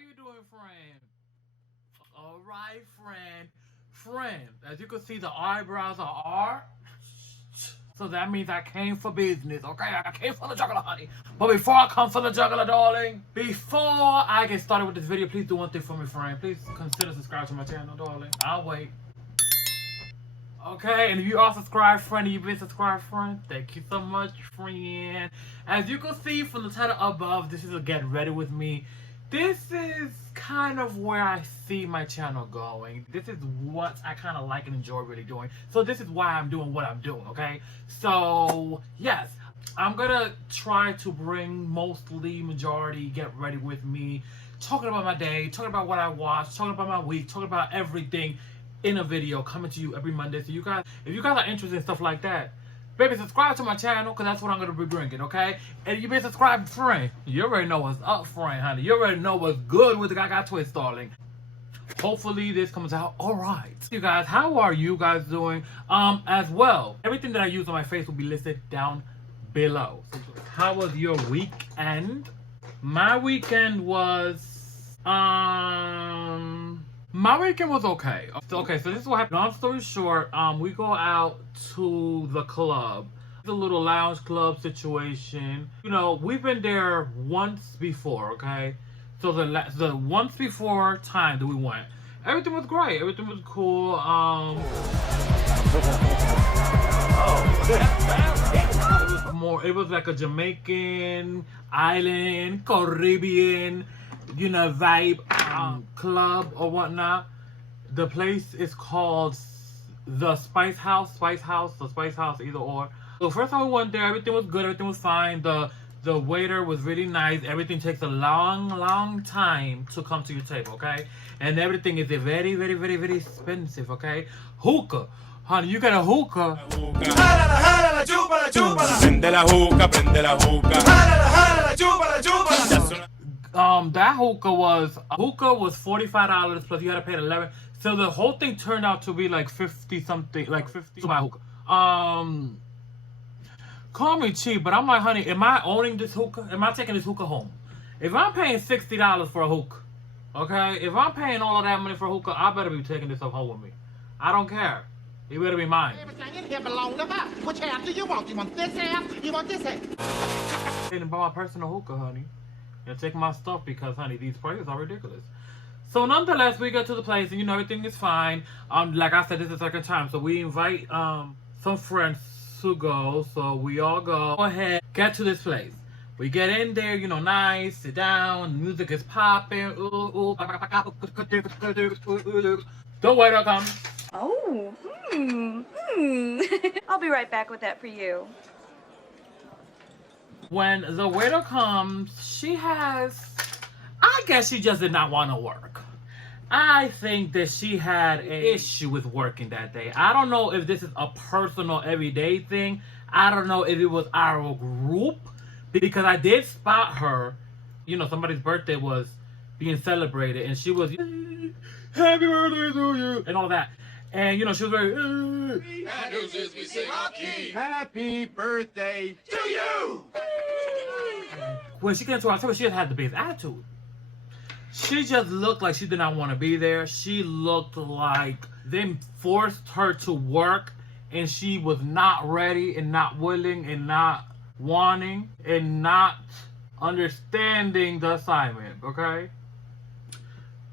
you doing, friend? All right, friend. Friend, as you can see, the eyebrows are arched. So that means I came for business, okay? I came for the juggler, honey. But before I come for the juggler, darling, before I get started with this video, please do one thing for me, friend. Please consider subscribing to my channel, darling. I'll wait. Okay, and if you are subscribed, friend, and you've been subscribed, friend, thank you so much, friend. As you can see from the title above, this is a Get Ready With Me. This is kind of where I see my channel going. This is what I kind of like and enjoy really doing. So this is why I'm doing what I'm doing, okay? So, yes, I'm gonna try to bring majority Get Ready With Me, talking about my day, talking about what I watched, talking about my week, talking about everything in a video coming to you every Monday. So you guys, if you guys are interested in stuff like that, baby, subscribe to my channel, because that's what I'm going to be bringing, okay? And if you've been subscribed, friend, you already know what's up, friend, honey. You already know what's good with the Gaga Twist, darling. Hopefully this comes out all right. You guys, how are you guys doing? As well, everything that I use on my face will be listed down below. How was your weekend? My weekend was, my weekend was okay. Okay, so this is what happened. Long story short, we go out to the club. It's a little lounge club situation. You know, we've been there once before, okay? So the once before time that we went, everything was great. Everything was cool. It was like a Jamaican, island, Caribbean, you know, vibe club or whatnot. The place is called the Spice House, either or. So first time we went there, everything was good, everything was fine. The waiter was really nice. Everything takes a long time to come to your table, okay? And everything is very expensive, okay? Hookah. Honey, you got a hookah. That hookah was $45 plus you had to pay $11. So the whole thing turned out to be like 50 something, like 50 to buy hookah. Call me cheap, but I'm like, honey, am I owning this hookah? Am I taking this hookah home? If I'm paying $60 for a hookah, okay? If I'm paying all of that money for a hookah, I better be taking this up home with me. I don't care. It better be mine. Everything in here belongs to us. Which half do you want? You want this half? You want this half? I didn't buy my personal hookah, honey. And take my stuff because, honey, these prices are ridiculous. So nonetheless, we go to the place and, you know, everything is fine. Like I said, this is the second time. So we invite some friends to go. So we all go ahead, get to this place. We get in there, you know, nice, sit down, music is popping. The waiter comes. Oh, I'll be right back with that for you. When the waiter comes, I guess she just did not want to work. I think that she had an issue with working that day. I don't know if this is a personal everyday thing. I don't know if it was our group, because I did spot her. You know, somebody's birthday was being celebrated and she was, happy birthday to you, and all that. And, you know, she was very, Happy birthday to you! when she came to our table, she just had the biggest attitude. She just looked like she did not want to be there. She looked like they forced her to work and she was not ready and not willing and not wanting and not understanding the assignment, okay?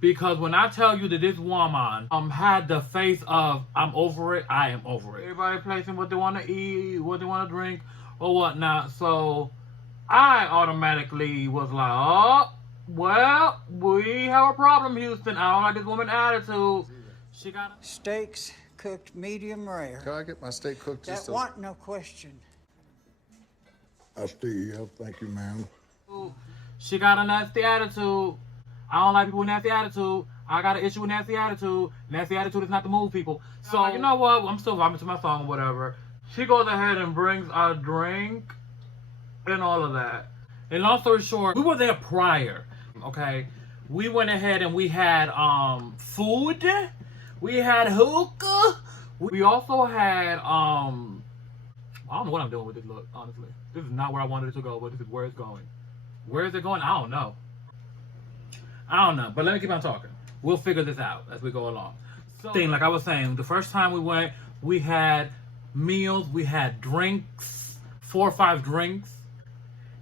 Because when I tell you that this woman had the face of, I'm over it, I am over it. Everybody placing what they want to eat, what they want to drink, or whatnot. So I automatically was like, oh, well, we have a problem, Houston. I don't like this woman's attitude. She got steaks cooked medium rare. Can I get my steak cooked just That want no question. I'll stay up, thank you, ma'am. She got a nasty attitude. I don't like people with nasty attitude. I got an issue with nasty attitude. Nasty attitude is not to move people. So, you know what? I'm still vibing to my song or whatever. She goes ahead and brings a drink and all of that. And long story short, we were there prior, okay? We went ahead and we had food. We had hookah. We also had, I don't know what I'm doing with this look, honestly. This is not where I wanted it to go, but this is where it's going. Where is it going? I don't know. I don't know, but let me keep on talking. We'll figure this out as we go along. So, like I was saying, the first time we went, we had meals, we had drinks, 4 or 5 drinks,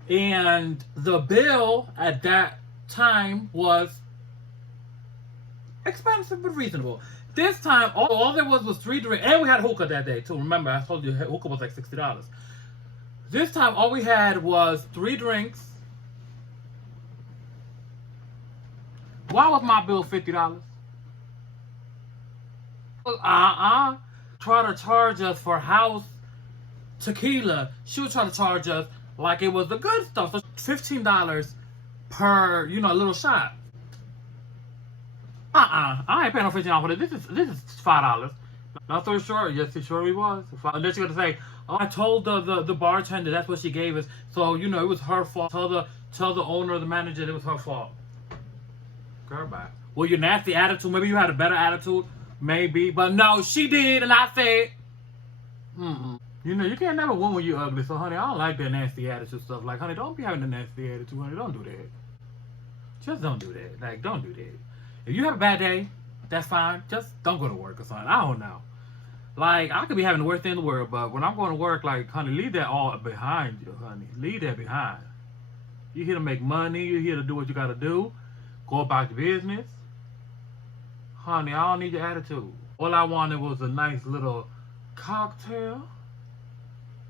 and the bill at that time was expensive but reasonable. This time, all there was 3 drinks, and we had hookah that day too. Remember, I told you hookah was like $60. This time, all we had was 3 drinks. Why was my bill $50? Try to charge us for house tequila. She would try to charge us like it was the good stuff. So $15 per, a little shot. I ain't paying no $15 for this. This is $5. Not so sure. Yes, it surely was. Unless you're gonna say, oh, I told the bartender that's what she gave us. So it was her fault. Tell the owner or the manager it was her fault. Girl, bye. Well, your nasty attitude. Maybe you had a better attitude. Maybe, but no, she did, and I said, you can't never win when you ugly. So, honey, I don't like that nasty attitude stuff. Like, honey, don't be having a nasty attitude, honey. Don't do that. Just don't do that. Like, don't do that. If you have a bad day, that's fine. Just don't go to work or something. I don't know. Like, I could be having the worst day in the world, but when I'm going to work, like, honey, leave that all behind you, honey. Leave that behind. You're here to make money. You're here to do what you got to do. Go about your business. Honey, I don't need your attitude. All I wanted was a nice little cocktail.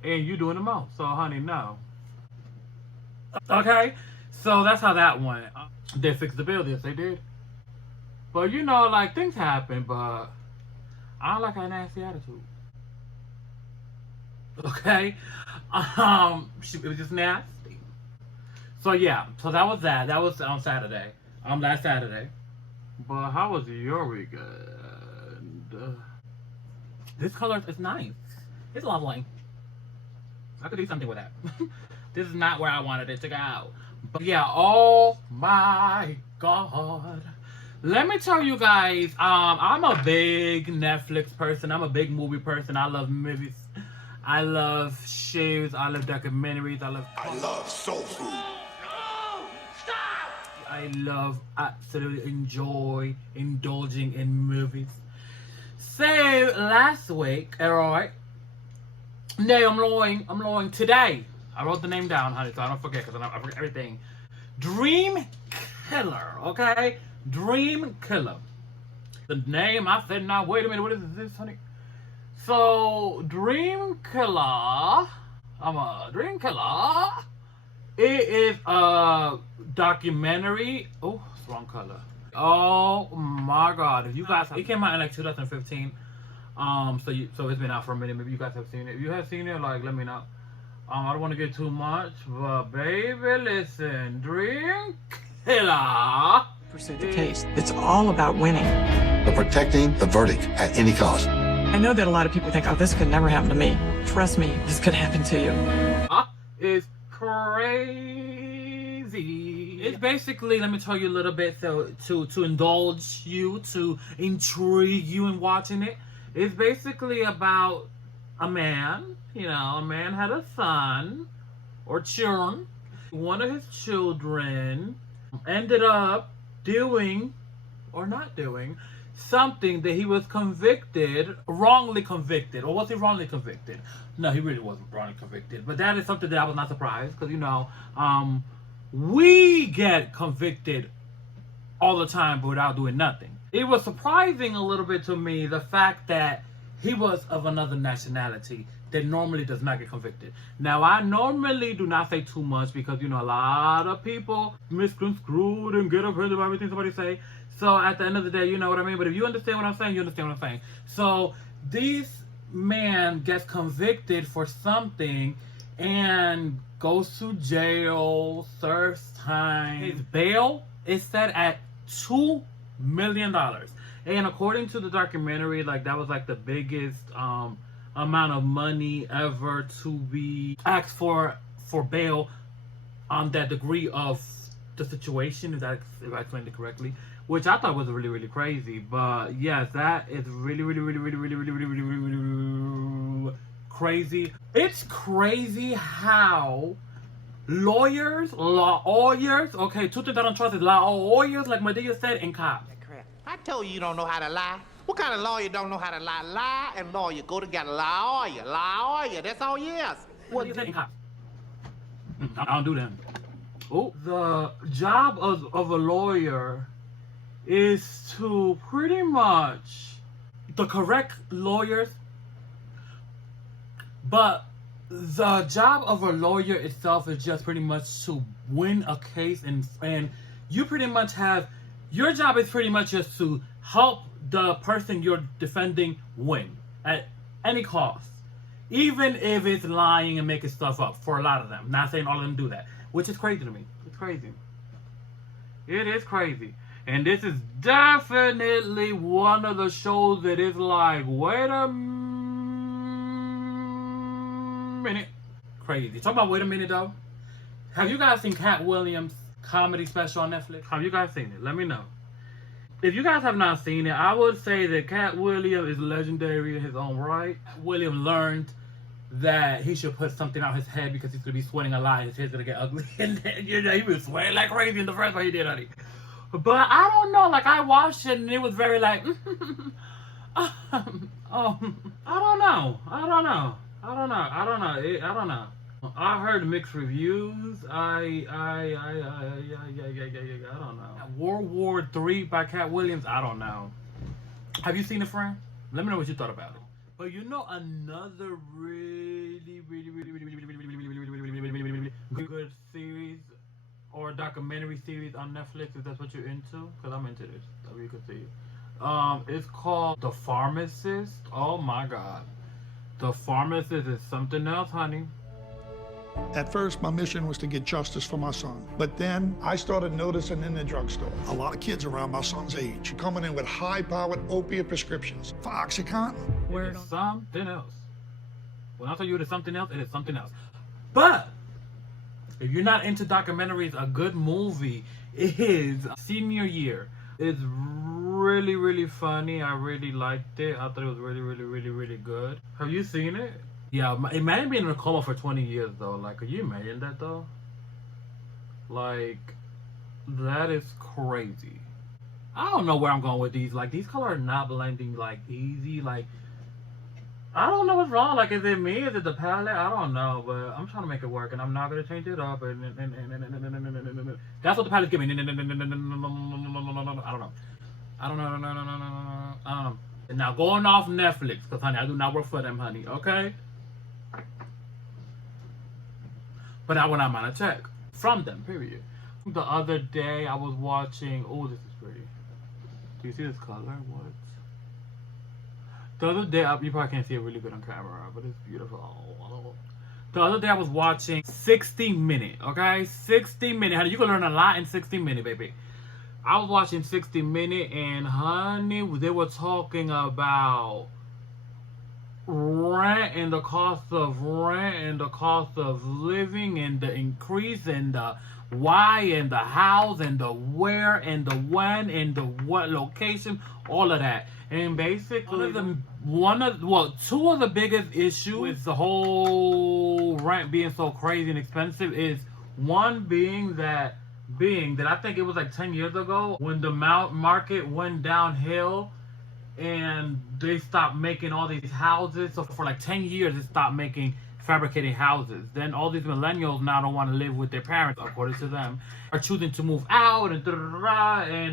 And you doing the most. So, honey, no. Okay? So, that's how that went. They fixed the bill. Yes, they did. But, like, things happen, but I don't like a nasty attitude. Okay? It was just nasty. So, yeah. So, that was that. That was on Saturday. Last Saturday. But how was your weekend? This color is nice. It's lovely. I could do something with that. This is not where I wanted it to go. But yeah, oh my God. Let me tell you guys, I'm a big Netflix person. I'm a big movie person. I love movies. I love shows. I love documentaries. I love soul food. I love, absolutely enjoy indulging in movies. So, last week, alright. No, I'm lying today. I wrote the name down, honey, so I don't forget, because I forget everything. Dream Killer, okay? Dream Killer. The name, I said, now, wait a minute, what is this, honey? So, Dream Killer, Dream Killer. It is a documentary. Oh, it's wrong color. Oh my God! If you guys, it came out in like 2015. So it's been out for a minute. Maybe you guys have seen it. If you have seen it, like, let me know. I don't want to get too much, but baby, listen, Dream Killer. Pursue the case. It's all about winning. But protecting the verdict at any cost. I know that a lot of people think, oh, this could never happen to me. Trust me, this could happen to you. It's crazy. It's basically, let me tell you a little bit, so to indulge you, to intrigue you in watching it. It's basically about a man. A man had a son or children. One of his children ended up doing or not doing something that he was wrongly convicted. Or was he wrongly convicted? No, he really wasn't wrongly convicted. But that is something that I was not surprised, because, we get convicted all the time but without doing nothing. It was surprising a little bit to me, the fact that he was of another nationality that normally does not get convicted. Now, I normally do not say too much because, a lot of people misconstrued and get offended by everything somebody say. So at the end of the day, you know what I mean? But if you understand what I'm saying, you understand what I'm saying. So this man gets convicted for something and goes to jail, serves time. His bail is set at $2 million. And according to the documentary, like, that was like the biggest amount of money ever to be asked for bail on that degree of the situation, if I explained it correctly, which I thought was really, really crazy. But yes, that is really, really, really, really, really, really, really, really, really crazy. It's crazy how lawyers, okay, two things I don't trust is lawyers, like Medea said, and cops. I told you don't know how to lie. What kind of lawyer don't know how to lie? Lie and lawyer go together. Lawyer. That's all yes. What you think, cops? I don't do that. Oh, the job of a lawyer is to pretty much the correct lawyers, but the job of a lawyer itself is just pretty much to win a case, and you pretty much have your job is pretty much just to help the person you're defending win at any cost, even if it's lying and making stuff up. For a lot of them, not saying all of them do that, which is crazy to me. It's crazy. It is crazy. And this is definitely one of the shows that is like, wait a minute. Crazy. Talk about wait a minute though. Have you guys seen Cat Williams' comedy special on Netflix? Have you guys seen it? Let me know. If you guys have not seen it, I would say that Cat Williams is legendary in his own right. William learned that he should put something out his head because he's gonna be sweating a lot. His head's gonna get ugly, and then, you know, he was sweating like crazy in the first one he did, honey. But I don't know. Like, I watched it and it was very like, I don't know. I don't know. I heard mixed reviews. I don't know. World War III by Cat Williams. I don't know. Have you seen it, friend? Let me know what you thought about it. But you know, another really good series or documentary series on Netflix, if that's what you're into, because I'm into this. So you can see it. It's called The Pharmacist. Oh my God, The Pharmacist is something else, honey. At first, my mission was to get justice for my son. But then I started noticing in the drugstore a lot of kids around my son's age coming in with high-powered opiate prescriptions for OxyContin. It's something else. When I tell you it is something else, it is something else. But if you're not into documentaries, a good movie is Senior Year. It's really funny. I really liked it. I thought it was really good. Have you seen it? Yeah, it might have been in a coma for 20 years though. Like, could you imagine that though? Like, that is crazy. I don't know where I'm going with these. Like, these colors are not blending like easy. Like, I don't know what's wrong. Like, is it me? Is it the palette? I don't know, but I'm trying to make it work, and I'm not gonna change it up. And that's what the palette's giving. I don't know. And now going off Netflix, because honey, I do not work for them, honey. Okay. But I went on a check from them, period. The other day I was watching, oh, this is pretty. Do you see this color? What? The other day, you probably can't see it really good on camera, but it's beautiful. The other day I was watching 60 Minute, okay? 60 Minute. Honey, you can learn a lot in 60 Minute, baby. I was watching 60 Minute, and honey, they were talking about rent and the cost of rent and the cost of living and the increase and the why and the hows and the where and the when and the what location, all of that. And basically, two of the biggest issues with the whole rent being so crazy and expensive is one being that I think it was like 10 years ago when the market went downhill and they stopped making all these houses. So for like 10 years, they stopped making fabricating houses. Then all these millennials now don't want to live with their parents, according to them, are choosing to move out, and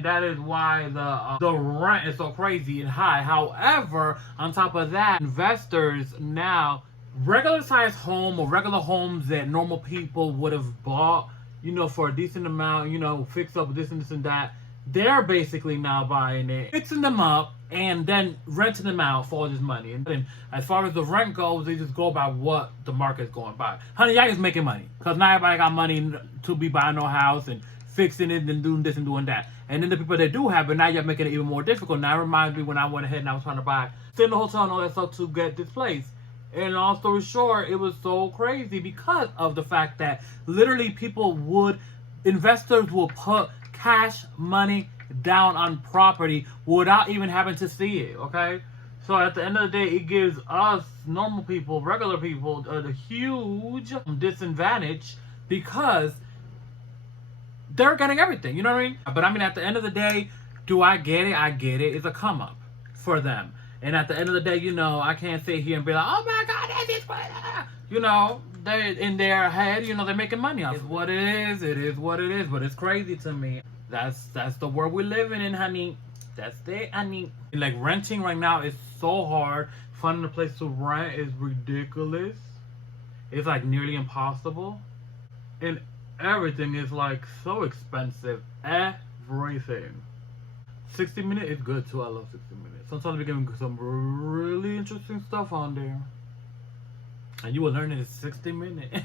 that is why the rent is so crazy and high. However, on top of that, investors now, regular size home or regular homes that normal people would have bought, you know, for a decent amount, you know, fix up this and this and that, they're basically now buying it, fixing them up, and then renting them out for all this money. And then as far as the rent goes, they just go by what the market is going by. Honey, y'all just making money. Because not everybody got money to be buying no house and fixing it and doing this and doing that. And then the people that do have it, now you're making it even more difficult. Now it reminds me when I went ahead and I was trying to stay in the hotel and all that stuff to get this place. And long story short, it was so crazy because of the fact that literally investors will put cash money down on property without even having to see it, okay? So at the end of the day, it gives us normal people, regular people, a huge disadvantage because they're getting everything, you know what I mean? But I mean, at the end of the day, do I get it? I get it. It's a come up for them. And at the end of the day, you know, I can't sit here and be like, oh my God, this is what, you know, they in their head, you know, they're making money off. It's what it is. It is what it is. But it's crazy to me. That's the world we're living in, honey. That's it, honey. Like, renting right now is so hard. Finding a place to rent is ridiculous. It's like nearly impossible. And everything is like so expensive. Everything. 60 Minutes is good too. I love 60 Minutes. Sometimes we're getting some really interesting stuff on there. And you will learn it in 60 minutes.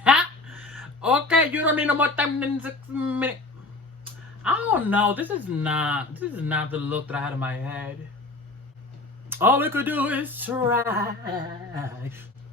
Okay, you don't need no more time than 60 minutes. I don't know. This is not the look that I had in my head. All we could do is try.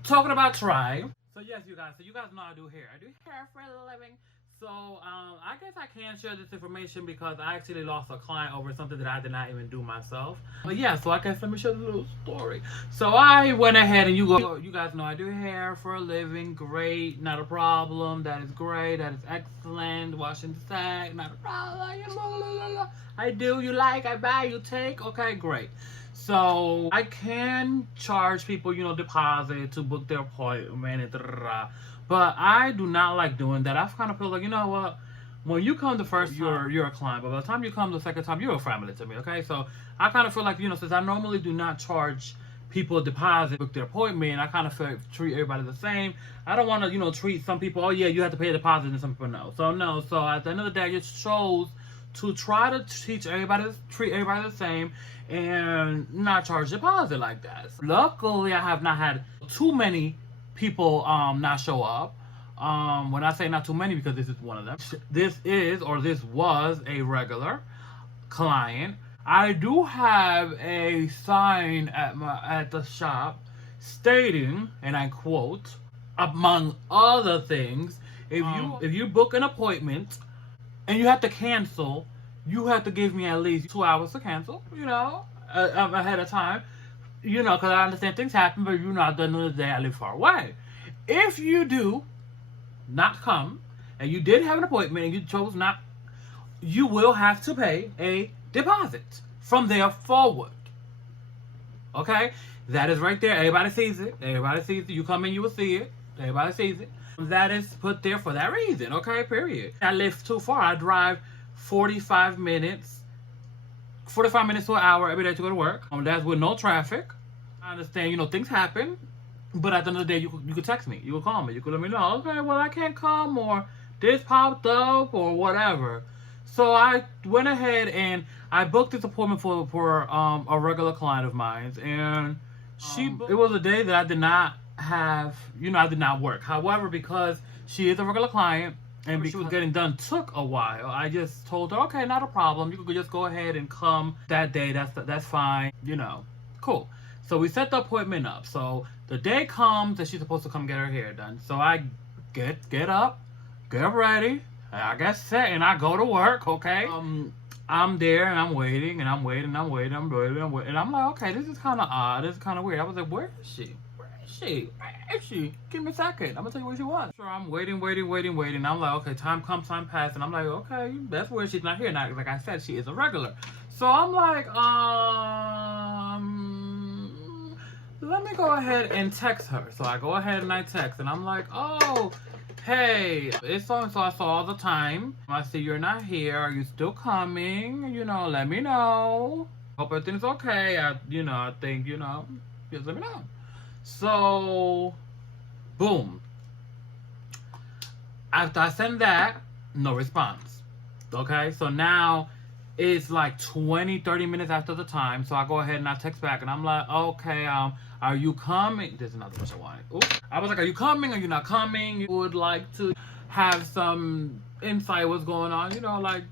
Talking about try. So yes, you guys. So you guys know I do hair. I do hair for a living. So I guess I can share this information because I actually lost a client over something that I did not even do myself. But yeah, so I guess let me share the little story. So I went ahead and you guys know I do hair for a living. Great, not a problem. That is great. That is excellent. Washing the sack, not a problem. I do. You like? I buy. You take. Okay, great. So I can charge people, you know, deposit to book their appointment, but I do not like doing that. I kind of feel like, you know what, when you come the first time, you're a client, but by the time you come the second time, you're a family to me, okay? So I kind of feel like, you know, since I normally do not charge people a deposit, book their appointment, I kind of treat everybody the same. I don't want to, you know, treat some people, oh yeah, you have to pay a deposit, and some people no. So no, so at the end of the day, I just chose to try to treat everybody the same and not charge deposit like that. So luckily, I have not had too many people not show up. When I say not too many, because this is one of them. This was a regular client. I do have a sign at the shop stating, and I quote, among other things, if you book an appointment and you have to cancel, you have to give me at least 2 hours to cancel, you know, ahead of time. You know, because I understand things happen, but you know, at the end of the day, I live far away. If you do not come, and you did have an appointment, and you chose not, you will have to pay a deposit from there forward. Okay? That is right there. Everybody sees it. Everybody sees it. You come in, you will see it. Everybody sees it. That is put there for that reason. Okay? Period. I live too far. I drive 45 minutes to an hour every day to go to work. That's with no traffic. I understand, you know, things happen. But at the end of the day, you could text me. You could call me. You could let me know, okay, well, I can't come, or this popped up, or whatever. So I went ahead and I booked this appointment for a regular client of mine. And it was a day that I did not have, you know, I did not work. However, because she is a regular client, and because she was getting done took a while, I just told her, okay, not a problem. You could just go ahead and come that day. That's fine. You know, cool. So we set the appointment up. So the day comes that she's supposed to come get her hair done. So I get up, get ready, and I get set, and I go to work. Okay. I'm there and I'm waiting and I'm waiting. And I'm like, okay, this is kind of odd. This is kind of weird. I was like, where is she? Give me a second. I'm gonna tell you what she wants. So I'm waiting. I'm like, okay, time comes, time passes. And I'm like, okay, that's weird. She's not here now. Like I said, she is a regular. So I'm like, let me go ahead and text her. So I go ahead and I text. And I'm like, oh, hey, it's so-and-so. I saw all the time. I see you're not here. Are you still coming? You know, let me know. Hope everything's okay. I think, just let me know. So, boom. After I send that, no response. Okay, so now it's like 20-30 minutes after the time. So I go ahead and I text back and I'm like, okay, are you coming? This is not the question I wanted. Oops. I was like, are you coming? Are you not coming? You would like to have some insight what's going on, like,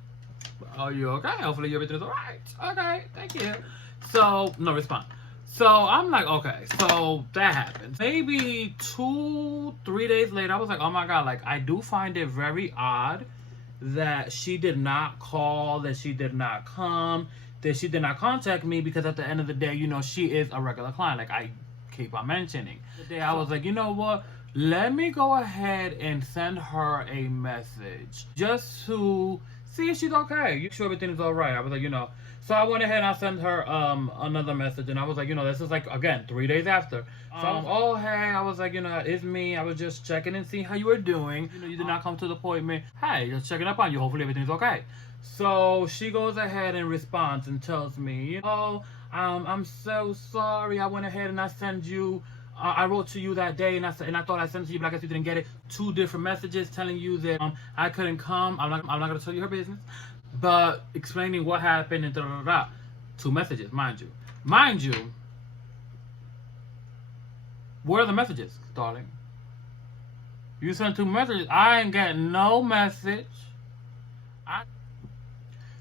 are you okay? Hopefully everything's all right. Okay, thank you. So, no response. So I'm like, okay, so that happens. Maybe 2-3 days later, I was like, oh my God, like I do find it very odd that she did not call, that she did not come, that she did not contact me, because at the end of the day, she is a regular client, like I keep on mentioning. The day I was like, you know what, let me go ahead and send her a message just to see if she's okay. You sure everything is all right? I was like, So I went ahead and I sent her another message, and I was like, this is like again 3 days after. So oh hey, I was like, it's me. I was just checking and seeing how you were doing. You did not come to the appointment. Hey, just checking up on you. Hopefully everything's okay. So she goes ahead and responds and tells me, I'm so sorry. I went ahead and I sent you. I wrote to you that day, and I thought I sent it to you, but I guess you didn't get it. 2 different messages telling you that I couldn't come. I'm not gonna tell you her business, but explaining what happened and 2 messages, mind you. Where are the messages, darling? You sent 2 messages. I ain't getting no message.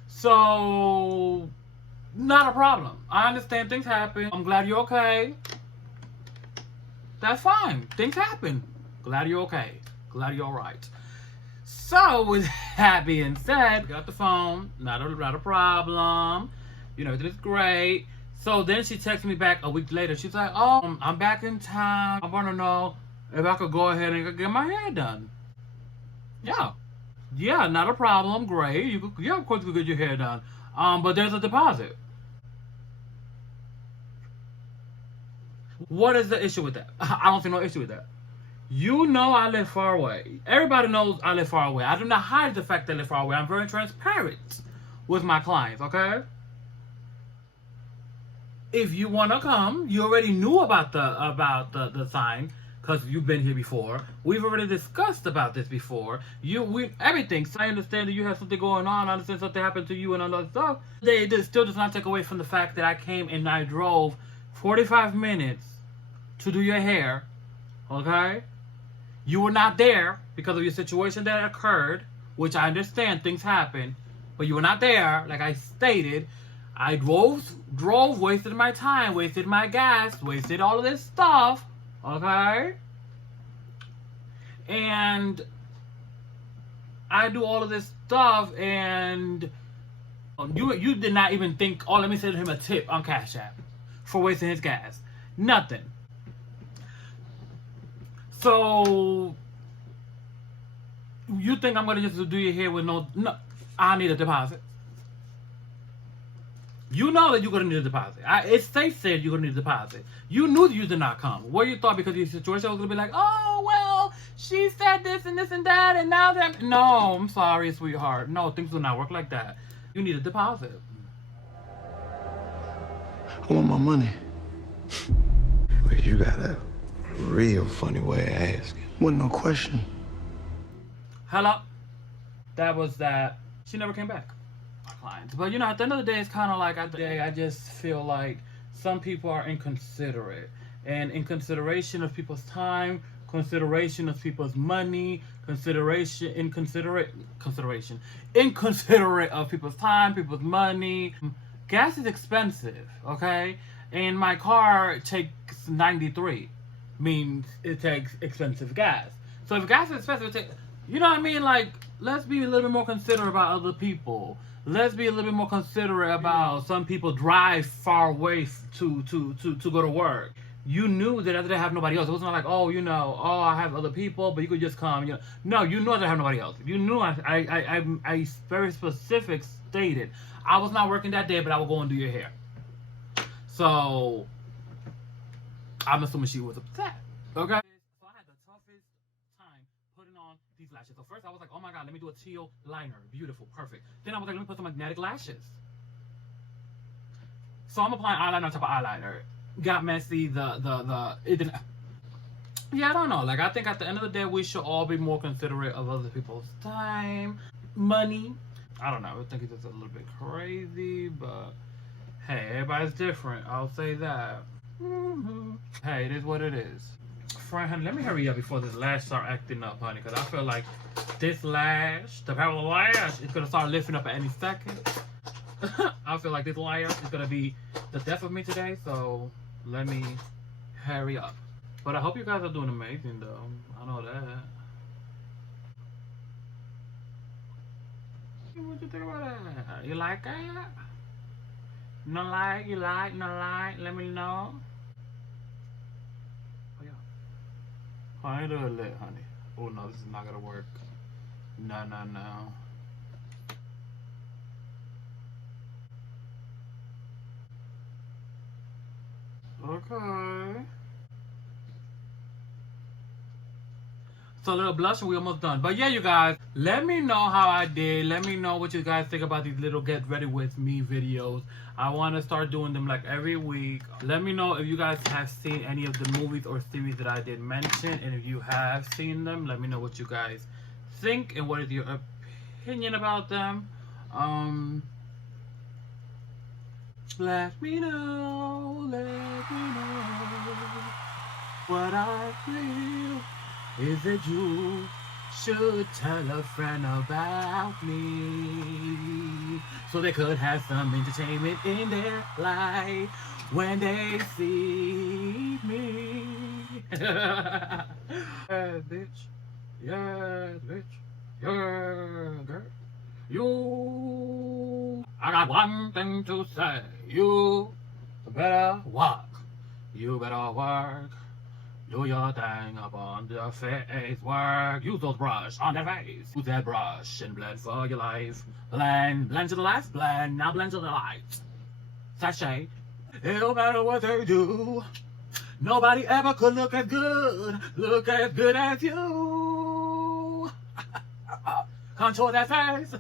So, not a problem. I understand things happen. I'm glad you're okay. That's fine. Things happen. Glad you're okay. Glad you're alright. So, with that being said, got the phone. Not a problem. Everything's great. So then she texted me back a week later. She's like, I'm back in town. I want to know if I could go ahead and get my hair done. Yeah, not a problem. Great. Of course you could get your hair done. But there's a deposit. What is the issue with that? I don't see no issue with that. I live far away. Everybody knows I live far away. I do not hide the fact that I live far away. I'm very transparent with my clients, okay? If you want to come, you already knew about the sign because you've been here before. We've already discussed about this before. Everything. So I understand that you have something going on. I understand something happened to you and all that stuff. It still does not take away from the fact that I came and I drove 45 minutes to do your hair, okay? You were not there because of your situation that occurred, which I understand things happen, but you were not there, like I stated. I drove, wasted my time, wasted my gas, wasted all of this stuff, okay? And I do all of this stuff, and you did not even think, let me send him a tip on Cash App for wasting his gas. Nothing. So, you think I'm going to just do your hair with no, I need a deposit. You know that you're going to need a deposit. It said you're going to need a deposit. You knew you did not come. What you thought because of your situation, I was going to be like, oh, well, she said this and that, and now that. No, I'm sorry, sweetheart. No, things do not work like that. You need a deposit. I want my money. Well, you got a real funny way of asking. Wasn't no question. Hello? That was that. She never came back. My clients. But at the end of the day, it's kind of like I just feel like some people are inconsiderate. And in consideration of people's time, consideration of people's money, inconsiderate of people's time, people's money. Gas is expensive, okay? And my car takes 93. Means it takes expensive gas. So if gas is expensive, you know what I mean? Like, let's be a little bit more considerate about other people. Let's be a little bit more considerate about some people drive far away to go to work. You knew that I didn't have nobody else. It wasn't like, I have other people, but you could just come. No, you knew I didn't have nobody else. You knew I very specific stated I was not working that day, but I would go and do your hair. So I'm assuming she was upset. Okay? So I had the toughest time putting on these lashes. So first I was like, oh my god, let me do a teal liner. Beautiful, perfect. Then I was like, let me put some magnetic lashes. So I'm applying eyeliner on top of eyeliner. Got messy, it didn't. Yeah, I don't know. Like, I think at the end of the day, we should all be more considerate of other people's time, money. I don't know. I think it's just a little bit crazy, but hey, everybody's different. I'll say that. Hey, it is what it is. Friend, honey, let me hurry up before this lash start acting up, honey, because I feel like this lash, the power of the lash, is going to start lifting up at any second. I feel like this lash is going to be the death of me today, so let me hurry up. But I hope you guys are doing amazing, though. I know that. What you think about that? You like that? No like, you like, no like, let me know. Oh, yeah. I ain't doing lit, honey. Oh no, this is not gonna work. No. Okay. So a little blush and we almost done. But yeah, you guys, let me know how I did. Let me know what you guys think about these little get ready with me videos. I want to start doing them like every week. Let me know if you guys have seen any of the movies or series that I did mention. And if you have seen them, let me know what you guys think and what is your opinion about them. Let me know what I feel. Is it you should tell a friend about me so they could have some entertainment in their life when they see me. Yeah, bitch. Yeah, bitch. Yeah, girl. You. I got one thing to say. You better walk. You better work. Do your thing up on the face. Work. Use those brush on the face. Use that brush and blend for your life. Blend. Blend to the left. Blend. Now blend to the right. Sachet. It don't matter what they do. Nobody ever could look as good. Look as good as you. Contour that face.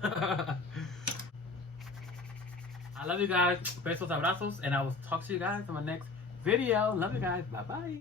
I love you guys. Besos, abrazos. And I will talk to you guys in my next video. Love you guys. Bye-bye.